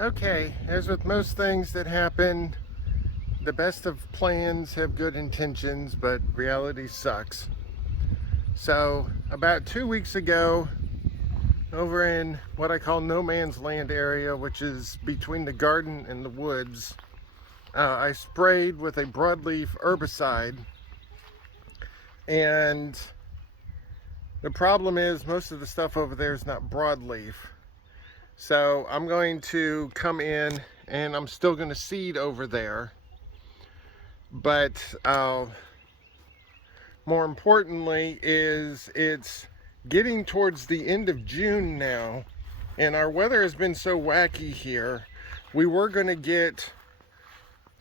Okay, as with most things that happen, the best of plans have good intentions, but reality sucks. So, about 2 weeks ago, over in what I call no man's land area, which is between the garden and the woods, I sprayed with a broadleaf herbicide. And the problem is most of the stuff over there is not broadleaf. So I'm going to come in and I'm still going to seed over there. But more importantly is it's getting towards the end of June now, and our weather has been so wacky here. We were going to get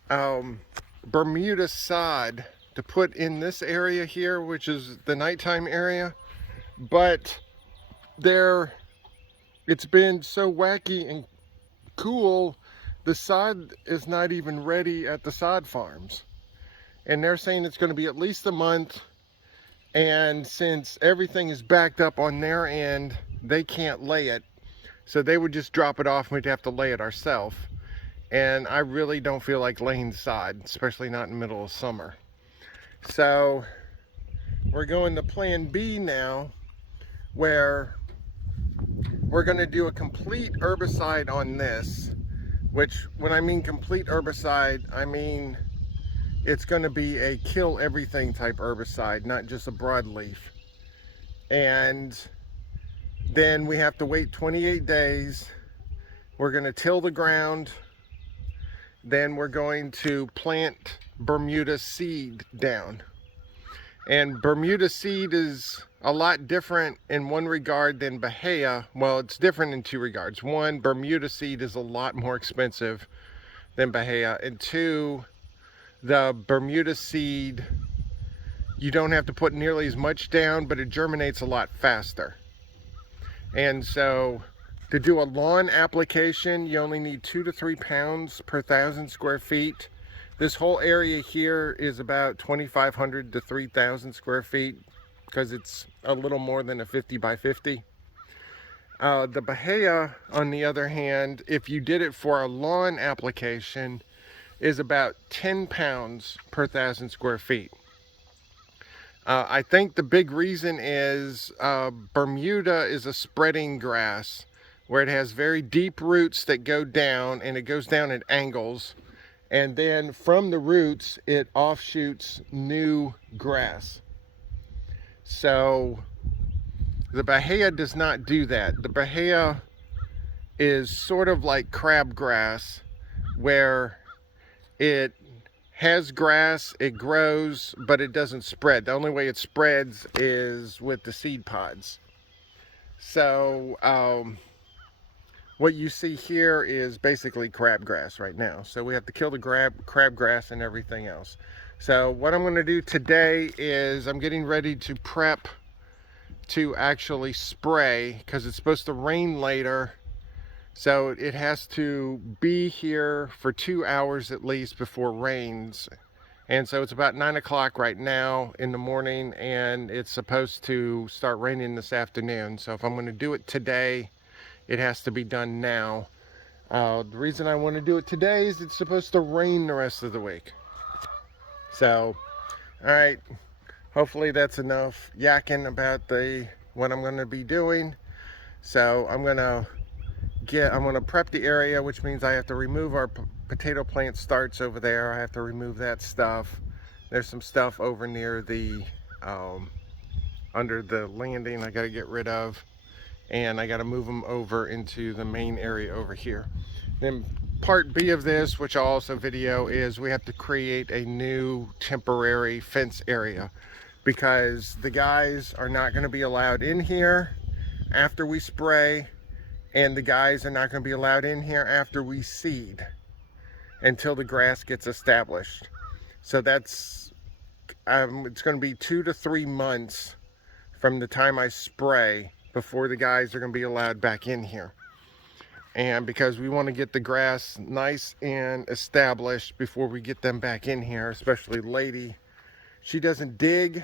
Bermuda sod to put in this area here, which is the nighttime area, but it's been so wacky and cool, the sod is not even ready at the sod farms. And they're saying it's going to be at least a month. And since everything is backed up on their end, they can't lay it. So they would just drop it off and we'd have to lay it ourselves. And I really don't feel like laying sod, especially not in the middle of summer. So we're going to plan B now, where we're going to do a complete herbicide on this, which when I mean complete herbicide, I mean it's going to be a kill everything type herbicide, not just a broadleaf. And then we have to wait 28 days. We're going to till the ground. Then we're going to plant Bermuda seed down. And Bermuda seed is a lot different in one regard than Bahia. Well, it's different in two regards. One, Bermuda seed is a lot more expensive than Bahia. And two, the Bermuda seed, you don't have to put nearly as much down, but it germinates a lot faster. And so to do a lawn application, you only need 2 to 3 pounds per 1,000 square feet. This whole area here is about 2,500 to 3,000 square feet because it's a little more than a 50 by 50. The Bahia, on the other hand, if you did it for a lawn application, is about 10 pounds per 1,000 square feet. I think the big reason is Bermuda is a spreading grass where it has very deep roots that go down, and it goes down at angles. And then from the roots, it offshoots new grass. So the Bahia does not do that. The Bahia is sort of like crabgrass, where it has grass, it grows, but it doesn't spread. The only way it spreads is with the seed pods. So what you see here is basically crabgrass right now. So we have to kill the crabgrass and everything else. So what I'm going to do today is I'm getting ready to prep to actually spray, because it's supposed to rain later. So it has to be here for 2 hours at least before it rains. And so it's about 9 o'clock right now in the morning, and it's supposed to start raining this afternoon. So if I'm going to do it today, it has to be done now. The reason I want to do it today is it's supposed to rain the rest of the week. So, all right, hopefully that's enough yakking about what I'm going to be doing. So I'm going to prep the area, which means I have to remove our potato plant starts over there. I have to remove that stuff. There's some stuff over near the under the landing I got to get rid of. And I got to move them over into the main area over here. Then part B of this, which I'll also video, is we have to create a new temporary fence area, because the guys are not going to be allowed in here after we spray, and the guys are not going to be allowed in here after we seed until the grass gets established. So that's it's going to be 2 to 3 months from the time I spray before the guys are going to be allowed back in here. And because we want to get the grass nice and established before we get them back in here, especially Lady. She doesn't dig,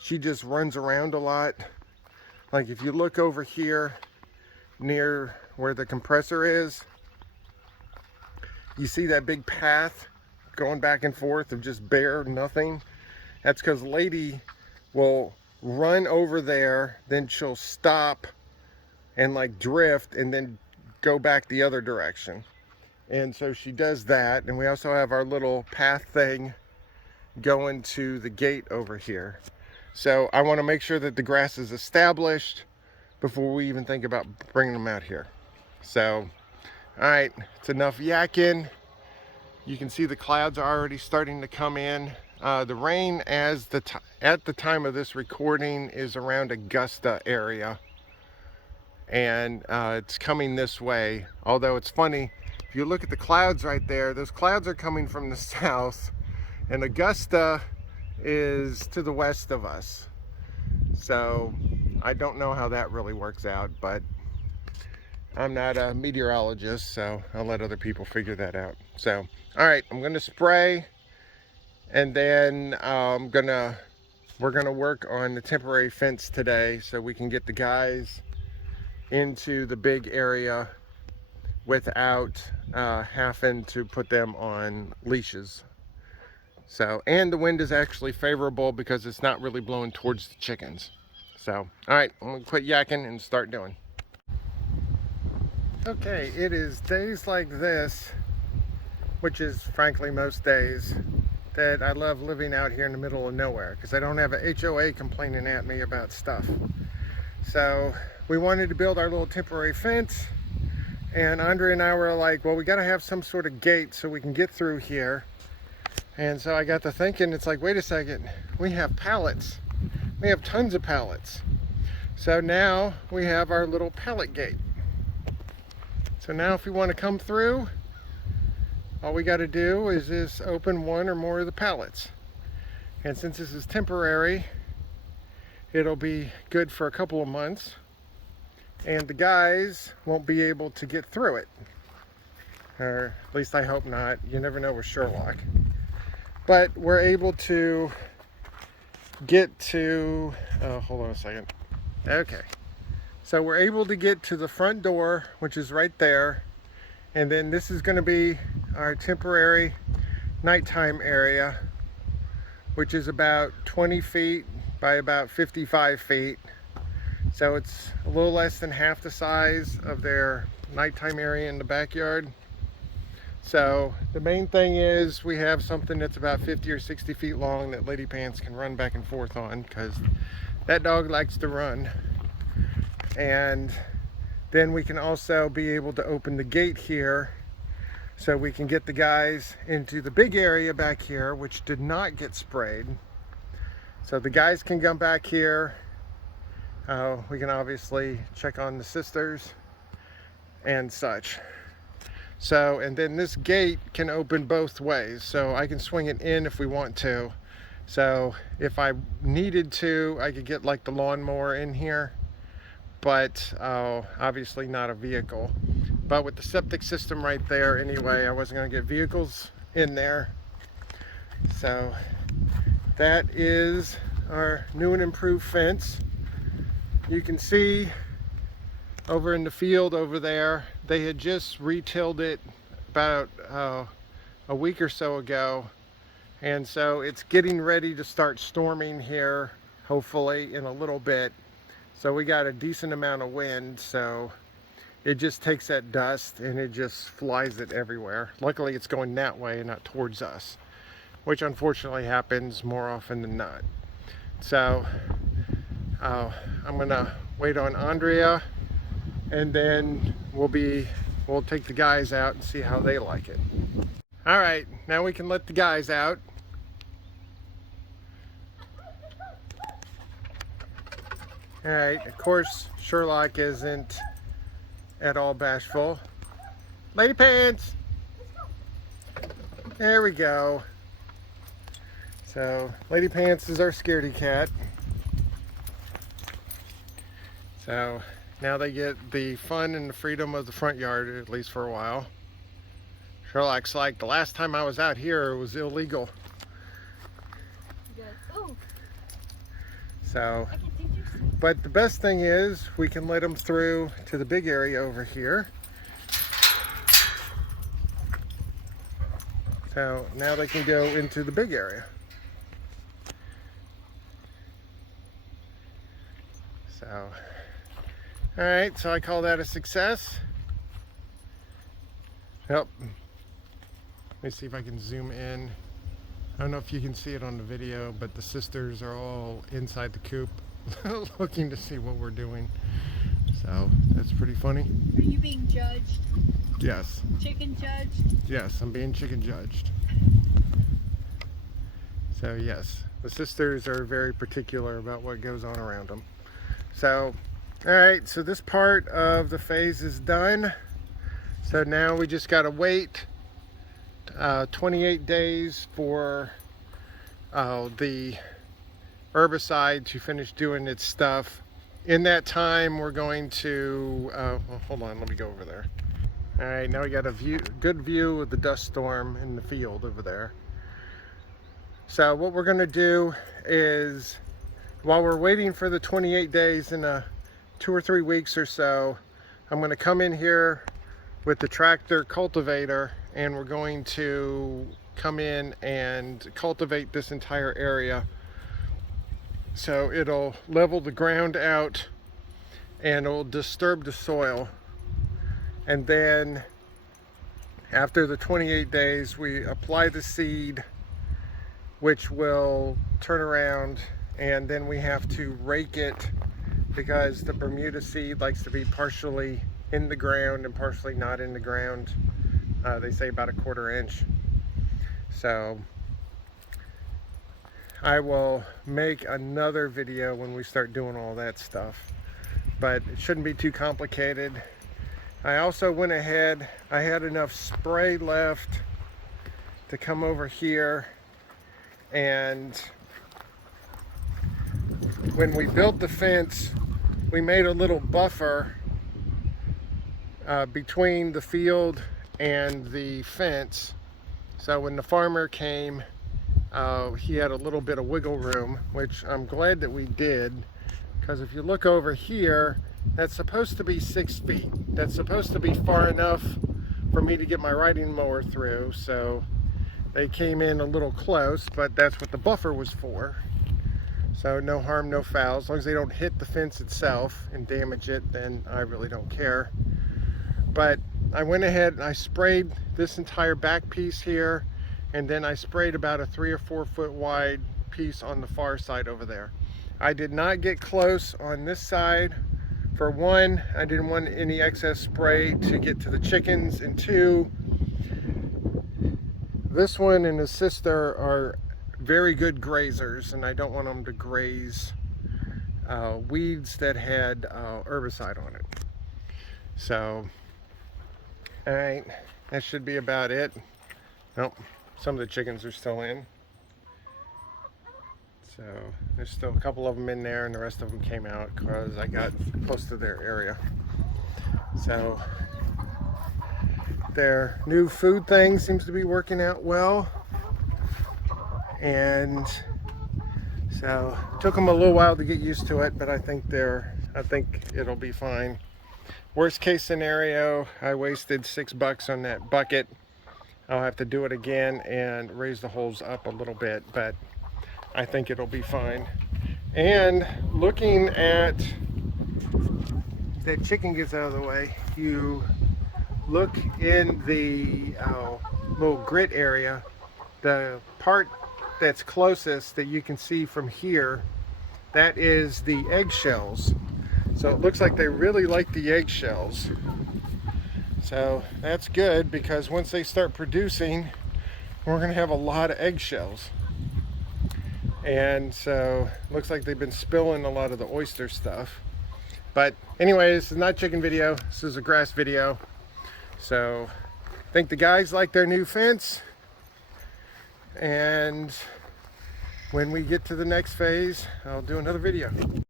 she just runs around a lot. Like if you look over here near where the compressor is, you see that big path going back and forth of just bare nothing? That's because Lady will run over there, then she'll stop and like drift and then go back the other direction. And so she does that. And we also have our little path thing going to the gate over here. So I want to make sure that the grass is established before we even think about bringing them out here. So, all right, it's enough yakking. You can see the clouds are already starting to come in. The rain at the time of this recording is around Augusta area. And it's coming this way. Although it's funny, if you look at the clouds right there, those clouds are coming from the south. And Augusta is to the west of us. So I don't know how that really works out, but I'm not a meteorologist, so I'll let other people figure that out. So, all right, I'm gonna spray, and then we're gonna work on the temporary fence today so we can get the guys into the big area without having to put them on leashes. So, and the wind is actually favorable because it's not really blowing towards the chickens. So, all right, I'm gonna quit yakking and start doing. Okay, it is days like this, which is frankly most days, that I love living out here in the middle of nowhere because I don't have a HOA complaining at me about stuff. So we wanted to build our little temporary fence, and Andre and I were like, well, we got to have some sort of gate so we can get through here. And so I got to thinking, it's like, wait a second, we have pallets. We have tons of pallets. So now we have our little pallet gate. So now if we want to come through, all we got to do is just open one or more of the pallets. And since this is temporary, it'll be good for a couple of months. And the guys won't be able to get through it. Or at least I hope not. You never know with Sherlock. But we're able to get to, oh, hold on a second. Okay. So we're able to get to the front door, which is right there. And then this is going to be our temporary nighttime area, which is about 20 feet by about 55 feet. So it's a little less than half the size of their nighttime area in the backyard. So the main thing is we have something that's about 50 or 60 feet long that Lady Pants can run back and forth on, because that dog likes to run. And then we can also be able to open the gate here so we can get the guys into the big area back here, which did not get sprayed. So the guys can come back here. We can obviously check on the sisters and such. So, and then this gate can open both ways. So I can swing it in if we want to. So if I needed to, I could get like the lawnmower in here, but obviously not a vehicle. But with the septic system right there anyway, I wasn't gonna get vehicles in there. So that is our new and improved fence. You can see over in the field over there, they had just re-tilled it about a week or so ago. And so it's getting ready to start storming here, hopefully in a little bit. So we got a decent amount of wind, so it just takes that dust and it just flies it everywhere. Luckily it's going that way and not towards us, which unfortunately happens more often than not. So I'm gonna wait on Andrea, and then we'll take the guys out and see how they like it. All right, now we can let the guys out. All right, of course, Sherlock isn't at all bashful. Lady Pants! There we go. So, Lady Pants is our scaredy cat. So, now they get the fun and the freedom of the front yard, at least for a while. Sherlock's like, the last time I was out here, it was illegal. Ooh. So, but the best thing is we can let them through to the big area over here. So now they can go into the big area. So, all right, so I call that a success. Yep. Let me see if I can zoom in. I don't know if you can see it on the video, but the sisters are all inside the coop looking to see what we're doing. So that's pretty funny. Are you being judged? Yes. Chicken judged? Yes, I'm being chicken judged. So yes, the sisters are very particular about what goes on around them. So, all right, so this part of the phase is done. So now we just gotta wait 28 days for the herbicide to finish doing its stuff. In that time, we're going to, well, hold on, let me go over there. All right, now we got a good view of the dust storm in the field over there. So what we're gonna do is, while we're waiting for the 28 days, in 2 or 3 weeks or so, I'm gonna come in here with the tractor cultivator, and we're going to come in and cultivate this entire area. So it'll level the ground out and it'll disturb the soil. And then after the 28 days, we apply the seed, which will turn around, and then we have to rake it because the Bermuda seed likes to be partially in the ground and partially not in the ground. They say about 1/4 inch. So I will make another video when we start doing all that stuff, but it shouldn't be too complicated. I also went ahead, I had enough spray left to come over here, and when we built the fence, we made a little buffer between the field and the fence. So when the farmer came, he had a little bit of wiggle room, which I'm glad that we did, because if you look over here, that's supposed to be 6 feet. That's supposed to be far enough for me to get my riding mower through. So they came in a little close, but that's what the buffer was for. So no harm, no foul. As long as they don't hit the fence itself and damage it, then I really don't care. But I went ahead and I sprayed this entire back piece here, and then I sprayed about a 3 or 4 foot wide piece on the far side over there. I did not get close on this side. For one, I didn't want any excess spray to get to the chickens, and two, this one and his sister are very good grazers, and I don't want them to graze weeds that had herbicide on it. So, all right, that should be about it. Nope, some of the chickens are still in. So there's still a couple of them in there, and the rest of them came out because I got close to their area. So their new food thing seems to be working out well. And so it took them a little while to get used to it, but I think it'll be fine. Worst case scenario, I wasted $6 on that bucket. I'll have to do it again and raise the holes up a little bit, but I think it'll be fine. And looking at that chicken gets out of the way, you look in the little grit area, the part that's closest that you can see from here, that is the eggshells. So it looks like they really like the eggshells. So that's good, because once they start producing, we're gonna have a lot of eggshells. And so looks like they've been spilling a lot of the oyster stuff. But anyway, this is not a chicken video, this is a grass video. So I think the guys like their new fence, and when we get to the next phase, I'll do another video.